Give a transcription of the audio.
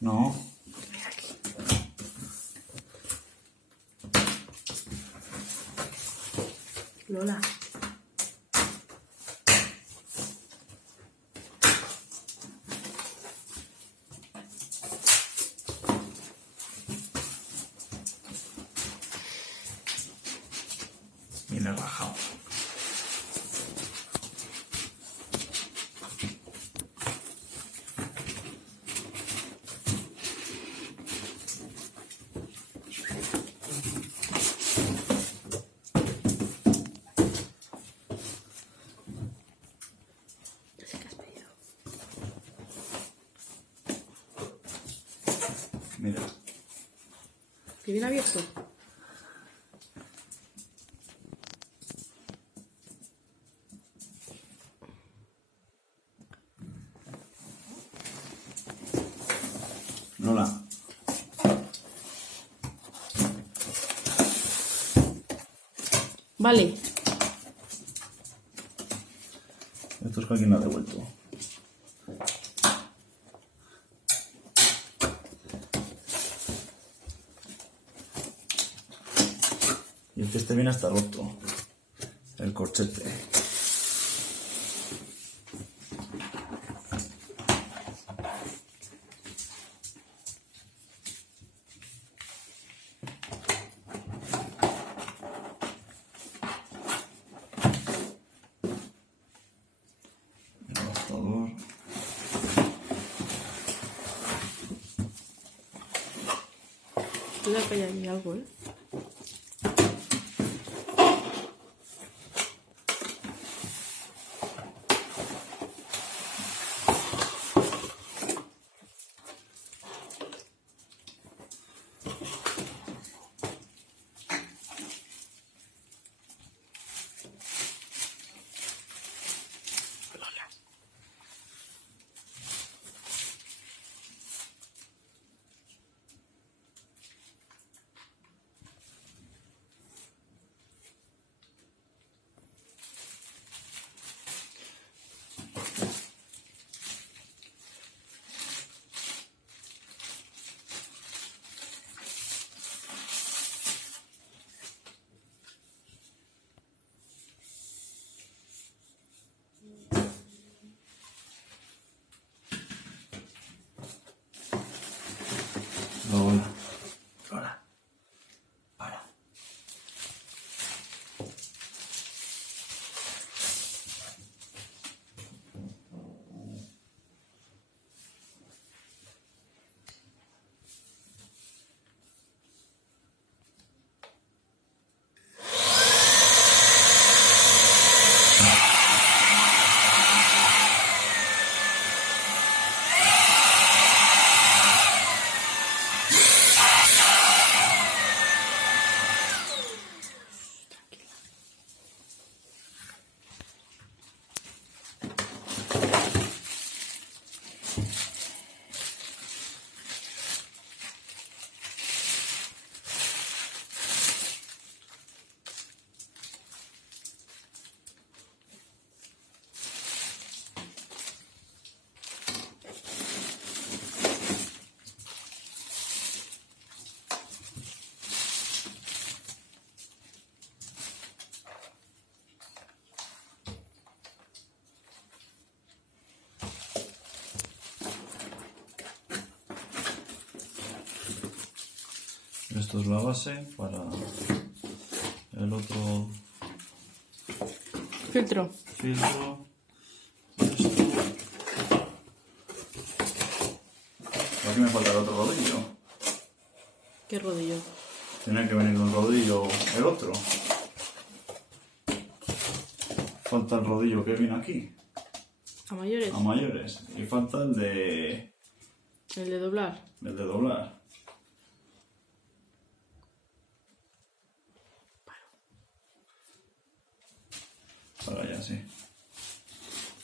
No. Mira aquí. Lola. Viene rajado. Así que has pedido. Mira. ¿Que viene abierto? Lola. Vale. Esto es que alguien lo ha devuelto. Y es que este viene hasta roto. El corchete. El adaptador. Cuidado que hay ahí algo, ¿eh? Lola. Lola. Lola. Para. Esto es la base para el otro Filtro. filtro. Esto. Aquí me falta el otro rodillo. ¿Qué rodillo? Tiene que venir un rodillo el otro. Falta el rodillo que viene aquí, ¿A mayores? a mayores. Y falta el de El de doblar. doblar.